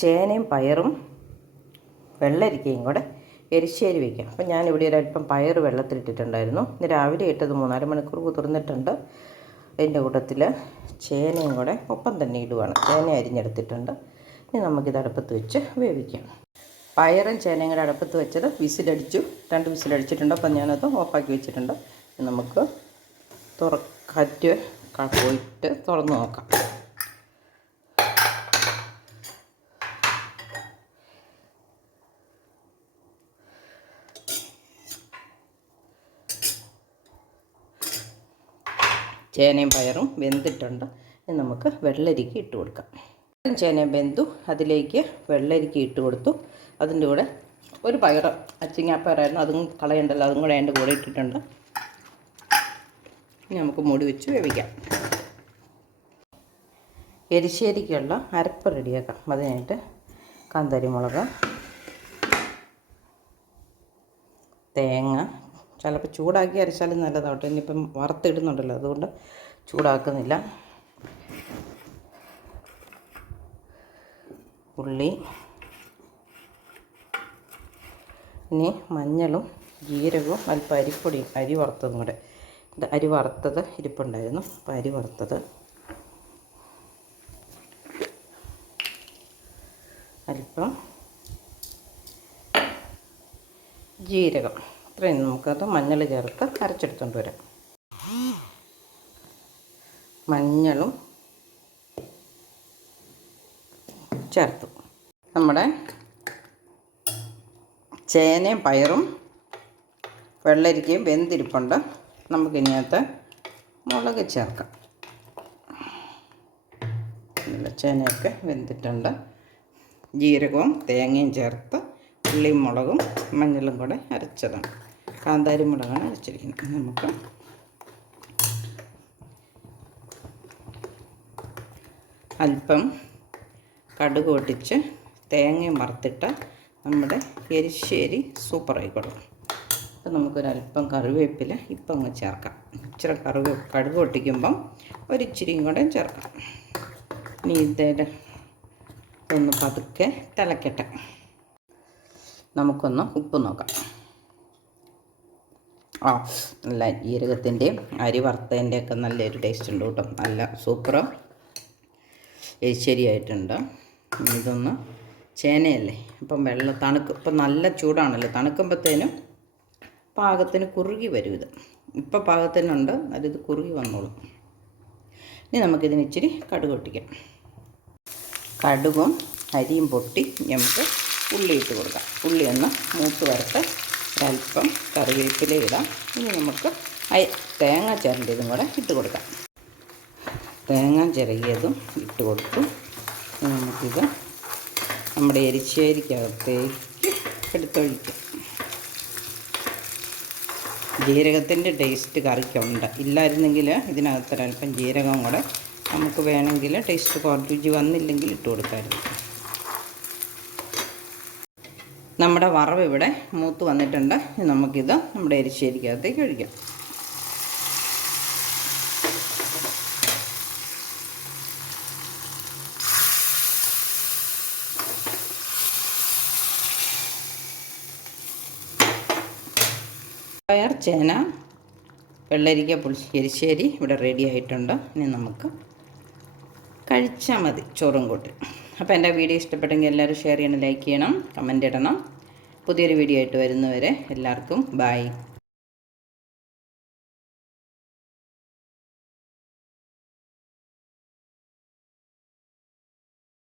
ചേനയും പയറും വെള്ളരിക്കയും കൂടെ എരിശ്ശേരി വയ്ക്കാം. അപ്പോൾ ഞാനിവിടെ ഒരല്പം പയർ വെള്ളത്തിലിട്ടിട്ടുണ്ടായിരുന്നു. ഇന്ന് രാവിലെ ഇട്ടത് 3-4 മണിക്കൂർ കുതിർന്നിട്ടുണ്ട്. അതിൻ്റെ കൂട്ടത്തിൽ ചേനയും കൂടെ ഒപ്പം തന്നെ ഇടുവാണ്. ചേന അരിഞ്ഞെടുത്തിട്ടുണ്ട്. ഇനി നമുക്കിത് അടുപ്പത്ത് വെച്ച് വേവിക്കാം. പയറും ചേനയും കൂടെ അടുപ്പത്ത് വെച്ചത് വിസിലടിച്ചു. 2 വിസിലടിച്ചിട്ടുണ്ട്. അപ്പം ഞാനത് ഓഫാക്കി വെച്ചിട്ടുണ്ട്. നമുക്ക് കാറ്റ് പോയിട്ട് തുറന്ന് നോക്കാം. ചേനയും പയറും വെന്തിട്ടുണ്ട്. ഇനി നമുക്ക് വെള്ളരിക്ക ഇട്ട് കൊടുക്കാം. ചേനയും വെന്തു, അതിലേക്ക് വെള്ളരിക്ക ഇട്ട് കൊടുത്തു. അതിൻ്റെ കൂടെ ഒരു പയർ അച്ചിങ്ങാപ്പയറായിരുന്നു, അതും കളയണ്ടല്ലോ, അതും കൂടെ അതിൻ്റെ കൂടെ ഇട്ടിട്ടുണ്ട്. ഇനി നമുക്ക് മൂടി വെച്ച് വേവിക്കാം. എരിശ്ശേരിക്കുള്ള അരപ്പ് റെഡിയാക്കാം. അതിനായിട്ട് കാന്താരിമുളക്, തേങ്ങ ചിലപ്പോൾ ചൂടാക്കി അരച്ചാലും നല്ലതാവട്ടെ. ഇനിയിപ്പം വറുത്തിടുന്നുണ്ടല്ലോ, അതുകൊണ്ട് ചൂടാക്കുന്നില്ല. ഉള്ളി, ഇനി മഞ്ഞളും ജീരകവും അല്പം അരിപ്പൊടിയും, അരി വറുത്തതും കൂടെ. ഇത് അരി വറുത്തത് ഇരിപ്പുണ്ടായിരുന്നു, അപ്പോൾ അരി വറുത്തത്, അല്പം ജീരകം, ഇത്രയും നമുക്കത് മഞ്ഞൾ ചേർത്ത് അരച്ചെടുത്തുകൊണ്ട് വരാം. മഞ്ഞളും ചേർത്തു. നമ്മുടെ ചേനയും പയറും വെള്ളരിക്കയും വെന്തിരിപ്പുണ്ട്. നമുക്കിതിനകത്ത് മുളക് ചേർക്കാം. ചേനയൊക്കെ വെന്തിട്ടുണ്ട്. ജീരകവും തേങ്ങയും ചേർത്ത് ഉള്ളിയും മുളകും മഞ്ഞളും കൂടെ അരച്ചതാണ്. കാന്താരി മുളകാണ് അരച്ചിരിക്കുന്നത്. നമുക്ക് അല്പം കടുക് പൊട്ടിച്ച് തേങ്ങയും വറുത്തിട്ട് നമ്മുടെ എരിശ്ശേരി സൂപ്പറായിക്കോളും. അപ്പോൾ നമുക്കൊരല്പം കറിവേപ്പില ഇപ്പം അങ്ങ് ചേർക്കാം. ഇച്ചിരി കടുക് പൊട്ടിക്കുമ്പം ഒരിച്ചിരിയും കൂടെ ചേർക്കാം. ഇനി ഇതൊന്ന് പതുക്കെ തിളക്കട്ടെ. നമുക്കൊന്ന് ഉപ്പ് നോക്കാം. നല്ല ജീരകത്തിൻ്റെയും അരി വറുത്തതിൻ്റെയൊക്കെ നല്ലൊരു ടേസ്റ്റ് ഉണ്ട് കേട്ടോ. നല്ല സൂപ്പർ എരിശ്ശേരിയായിട്ടുണ്ട്. ഇതൊന്ന് ചേനയല്ലേ, ഇപ്പം ഇപ്പം നല്ല ചൂടാണല്ലോ, തണുക്കുമ്പോഴത്തേനും പാകത്തിന് കുറുകി വരും. ഇപ്പം പാകത്തിനുണ്ട്, അതിത് കുറുകി വന്നോളും. ഇനി നമുക്കിതിന് ഇച്ചിരി കടുക് പൊട്ടിക്കാം. കടുകും അരിയും പൊട്ടി നമുക്ക് ഉള്ളി ഇട്ട് കൊടുക്കാം. ഉള്ളി ഒന്ന് മൂത്ത് വരട്ടെ. ഒരല്പം കറിവേപ്പില ഇടാം. ഇനി നമുക്ക് തേങ്ങ ചിരണ്ടിയതും കൂടെ ഇട്ട് കൊടുക്കാം. തേങ്ങ ചിരകിയതും ഇട്ട് കൊടുത്തു. നമുക്കിത് നമ്മുടെ എരിശ്ശേരിക്കകത്തേക്ക് എടുത്തൊഴിക്കാം. ജീരകത്തിൻ്റെ ടേസ്റ്റ് കറിക്കുണ്ട്. ഇല്ലായിരുന്നെങ്കിൽ ഇതിനകത്തൊരല്പം ജീരകം കൂടെ നമുക്ക് വേണമെങ്കിൽ ടേസ്റ്റ് രുചി വന്നില്ലെങ്കിൽ ഇട്ട് കൊടുക്കാമായിരുന്നു. നമ്മുടെ വറവ് ഇവിടെ മൂത്ത് വന്നിട്ടുണ്ട്. നമുക്കിത് നമ്മുടെ എരിശ്ശേരിക്കകത്തേക്ക് ഒഴിക്കാം. പയർ, ചേന, വെള്ളരിക്ക എരിശ്ശേരി ഇവിടെ റെഡി ആയിട്ടുണ്ട്. ഇനി നമുക്ക് കഴിച്ചാൽ മതി ചോറും കൂട്ടി. അപ്പോൾ എൻ്റെ വീഡിയോ ഇഷ്ടപ്പെട്ടെങ്കിൽ എല്ലാവരും ഷെയർ ചെയ്യണം, ലൈക്ക് ചെയ്യണം, കമൻ്റ് ഇടണം. പുതിയൊരു വീഡിയോ ആയിട്ട് വരുന്നവരെ എല്ലാവർക്കും ബൈ.